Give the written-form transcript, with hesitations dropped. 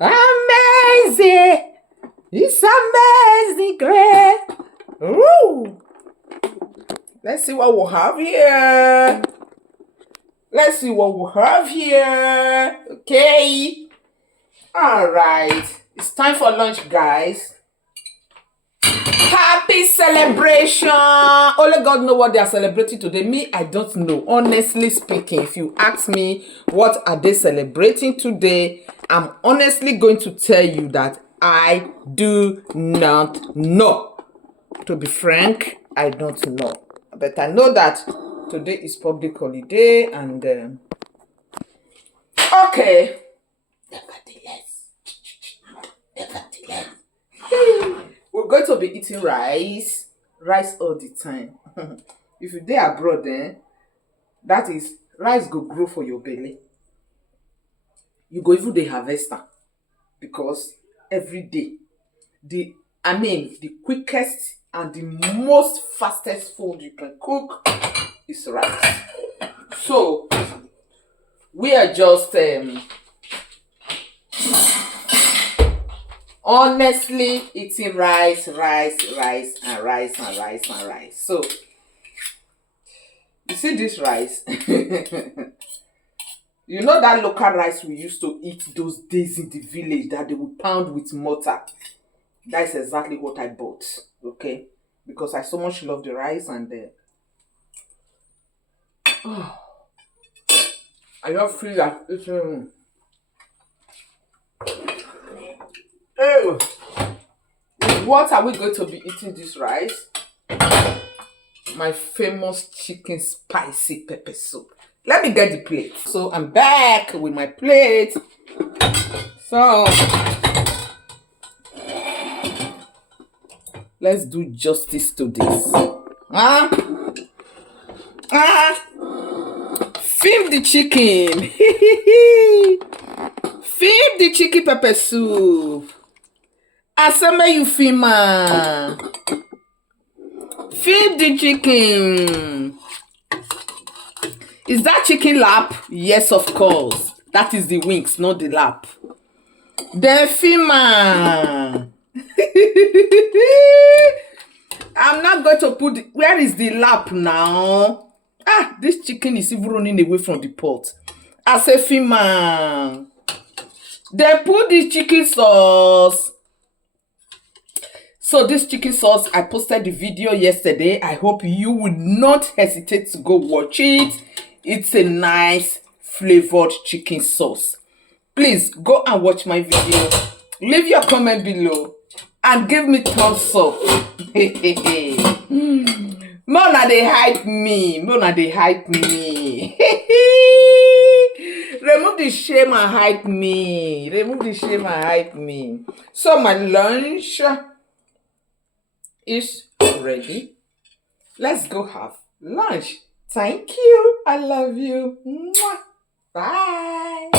Amazing! It's amazing, great. Woo! Let's see what we'll have here. Okay. All right. It's time for lunch, guys. Happy celebration! Only God know what they are celebrating today. Me, I don't know. Honestly speaking, if you ask me what are they celebrating today, I'm honestly going to tell you that I do not know. To be frank, I don't know. But I know that today is public holiday and okay. Nevertheless. We're going to be eating rice all the time. If you dey abroad, that is rice go grow for your belly. You go even dey harvest am because every day the quickest and the most fastest food you can cook is rice. So we are just honestly eating rice. So you see this rice. You know that local rice we used to eat those days in the village that they would pound with mortar. That is exactly what I bought. Okay, because I so much love the rice and I just feel that it's what are we going to be eating this rice? My famous chicken spicy pepper soup. Let me get the plate. So I'm back with my plate. So let's do justice to this. Film the chicken. Film the chicken pepper soup. Asame you film Feed the chicken. Is that chicken lap? Yes, of course. That is the wings, not the lap. The Fima. I'm not going to put... Where is the lap now? This chicken is even running away from the pot. I say Fima. They put the chicken sauce. So this chicken sauce, I posted the video yesterday. I hope you would not hesitate to go watch it. It's a nice flavored chicken sauce. Please go and watch my video. Leave your comment below and give me thumbs up. Mona, they hype me. Remove the shame and hype me. So my lunch is ready. Let's go have lunch. Thank you. I love you. Mwah. Bye.